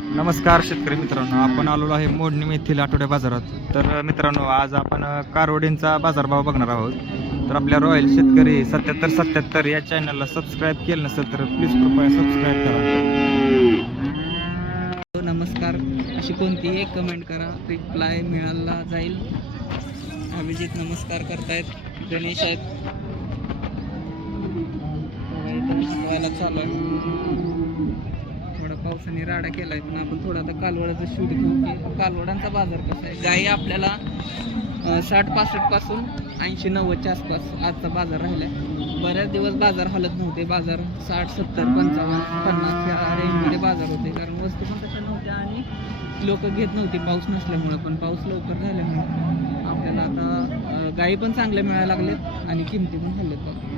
नमस्कार शेतकरी मित्रांनो आपण आलेलो आहे मोडणी येथील आठवड्या बाजारात. तर मित्रांनो आज आपण कारवडींचा बाजारभाव बघणार आहोत. तर आपल्या रॉयल शेतकरी सत्याहत्तर सत्याहत्तर या चॅनलला सबस्क्राईब केलं नसेल तर प्लीज कृपया सबस्क्राईब करा. हो, नमस्कार. अशी कोणतीही एक कमेंट करा रिप्लाय मिळाला जाईल. अभिजित नमस्कार करतायत. गणेश आहेत. शिकवायला चालू आहे. पावसाने राडा केला आहे पण आपण थोडा आता कालवडाचं शूट घेऊ की कालवडांचा बाजार कसा आहे? गाई आपल्याला साठ पासष्टपासून ऐंशी नव्वदच्या आसपास आजचा बाजार राहिला आहे बऱ्याच दिवस बाजार हलत नव्हते. बाजार साठ सत्तर पंचावन्न पन्नास या रेंजमध्ये बाजार होते. कारण वस्तू पण तशा नव्हत्या आणि लोक घेत नव्हती. पाऊस नसल्यामुळं पण. पाऊस लवकर झाल्यामुळं. आपल्याला आता गाई पण चांगल्या मिळायला लागलेत आणि किमती पण हल्ल्यात बघा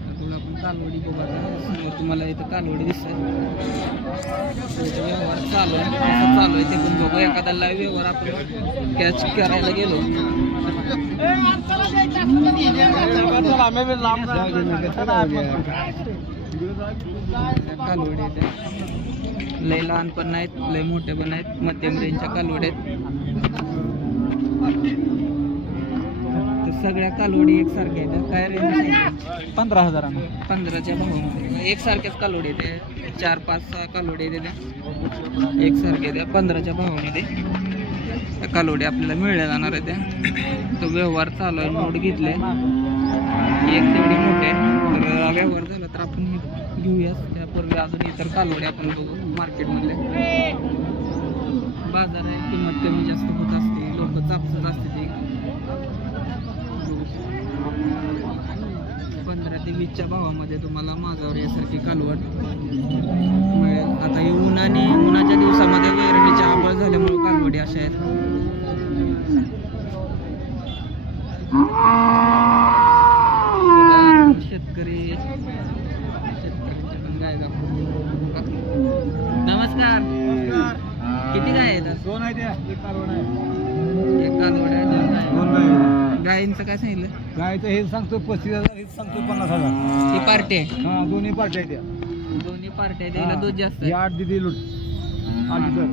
तर थोडं आपण कालवडी बघा समोर हो, तुम्हाला इथं कालवडी दिसत व्यवहार चालू आहे. कसं चालू आहे ते पण बघू एखादा लाईव्ह व्यवहार आपण कॅच करायला गेलो. कालवडी आहेत. लय लहान पण नाहीत लय मोठे पण आहेत. मध्यम रेंजच्या कालवडी आहेत. सगळ्या कालवडी एकसारख्या आहेत. काय रेंज पंधरा हजारांना. पंधराच्या भावामध्ये. एकसारख्याच कालोडी येते चार पाच सहा कालोडी येते एकसारख्या त्या पंधराच्या भावामध्ये त्या कालोडी आपल्याला मिळल्या जाणार आहे त्या. तो व्यवहार चालू आहे. नोट घेतले. एक तेवढी मोठे आहे. तर व्यवहार झाला तर आपण घेऊया. त्यापूर्वी अजून इतर कालोडी आपण बघू मार्केटमधले. बाजार आहे. किंमत कमी जास्त होत असते. लोक चापसत असते ते पंधरा ते वीसच्या भावामध्ये तुम्हाला माझावर यासारखी कालवड मिळेल. आता हे ऊन आणि उन्हाच्या दिवसामध्ये वेरणीच्या आबळ झाल्यामुळे कालवडी अशा आहेत. शेतकरी. नमस्कार. किती गाय आहेत? दोन आहे एक कारवड आहे. एक कालवड आहे दोन गाय गायींचं काय सांगितलं? गायचं हे सांगतो पस्तीस हजार हे सांगतो पन्नास हजार. ही पार्टी आहे. हा दोन्ही पार्ट्या आहेत त्या दोन्ही पार्टी आहे त्याला दूध जास्त हे आहे आठ दिदी लूट. आठ लिटर.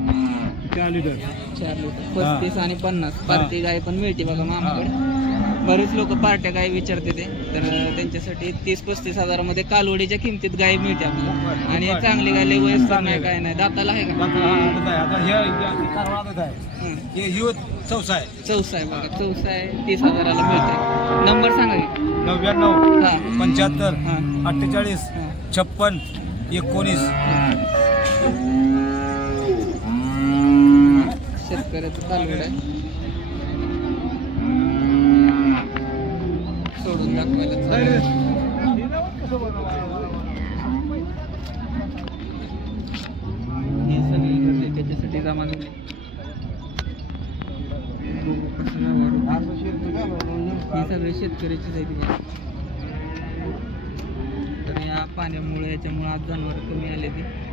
चार लिटर. चार लिटर. पस्तीस आणि पन्नास. पार्टी गाय पण मिळते बघा मामाकडे. बरेच लोक पार्ट्या गाय विचारते ते. तर त्यांच्यासाठी तीस पस्तीस हजारामध्ये कालवडीच्या किमतीत गाय मिळते आपल्याला. आणि चांगली गाय लय वयस्कर नाही काय नाही. दाताला आहे का? हे हं. हे चौसा आहे. चौसा आहे बघा. चौसा आहे. तीस हजाराला मिळते नंबर सांगा की. नव्याण्णव हा. पंच्याहत्तर हा. अठ्ठेचाळीस छप्पन एकोणीस. शेतकऱ्याचं कालवड आहे. ही सगळे शेतकऱ्याचीच आहे तर या पाण्यामुळे याच्यामुळे आज जनावर कमी आले ते.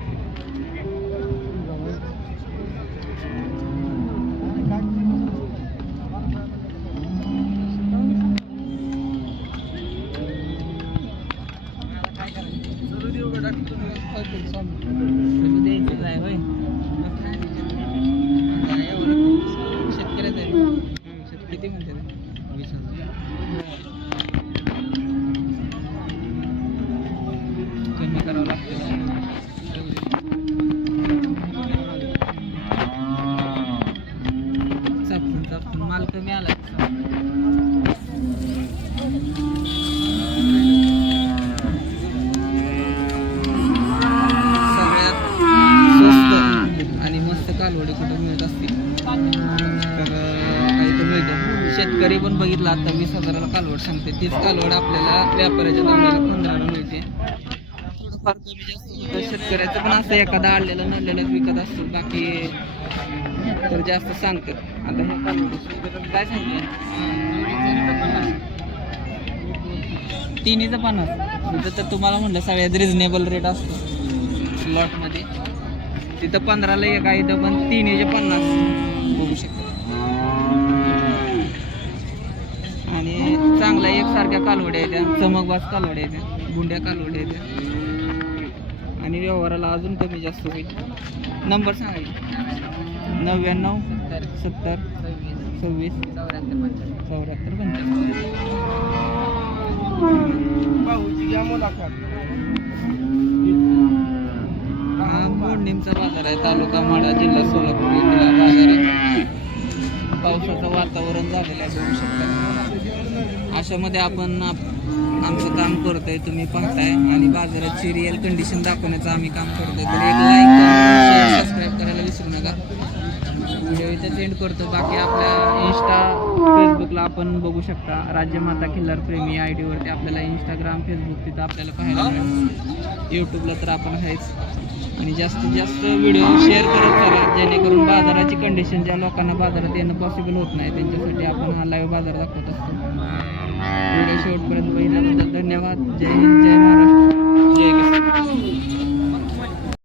शेतकरी पण बघितलं आता वीस हजाराला कालवड सांगते. तीच कालवड आपल्याला व्यापाऱ्याच्या दामाला पंधराला मिळते. थोडंफार कमी जास्त शेतकऱ्याचं पण असं एखादा आणलेलं नडलेलं विकत असतो. बाकी तर जास्त सांगतं आता हे कालवड काय सांगितलं तिन्हीचं पन्नास. तिथं तर तुम्हाला म्हणलं सगळ्यात रिझनेबल रेट असतो. लॉटमध्ये तिथं पंधराला एक आहे इथं पण तिन्हीचे पन्नास. बघू शकता. आणि चांगल्या एकसारख्या कालवड्या आहेत त्या. चमकबाज कालवड्या आहेत त्या. गुंड्या कालवड्या आहेत त्या. आणि व्यवहाराला अजून कमी जास्त होईल. नंबर सांगा. नव्याण्णव सत्तर सव्वीस चौऱ्याहत्तर हा मोडणीमचा बाजार आहे. तालुका माडा जिल्हा सोलापूर येथील हा बाजार आहे. पावसाचं वातावरण झालेलं आहे बघू शकता अशामध्ये आपण आमचं काम करतोय तुम्ही पाहताय. आणि बाजाराची रिअल कंडिशन दाखवण्याचं आम्ही काम करतोय. तर एक लाईक सांगा व्हिडिओ इथेच सेंड करतो. बाकी आपल्या इंस्टा फेसबुकला आपण बघू शकता. राज्यमाता खिल्लार प्रेमी आय डीवरती आपल्याला इंस्टाग्राम फेसबुक तिथं आपल्याला पाहायला मिळेल. यूट्यूबला तर आपण आहेच. आणि जास्तीत जास्त व्हिडिओ शेअर करत चला. जेणेकरून बाजाराची कंडिशन ज्या लोकांना बाजारात येणं पॉसिबल होत नाही त्यांच्यासाठी आपण हा लाईव्ह बाजार दाखवत असतो. व्हिडिओ शेवटपर्यंत बघितल्याबद्दल धन्यवाद. जय हिंद जय महाराष्ट्र. जय किसान.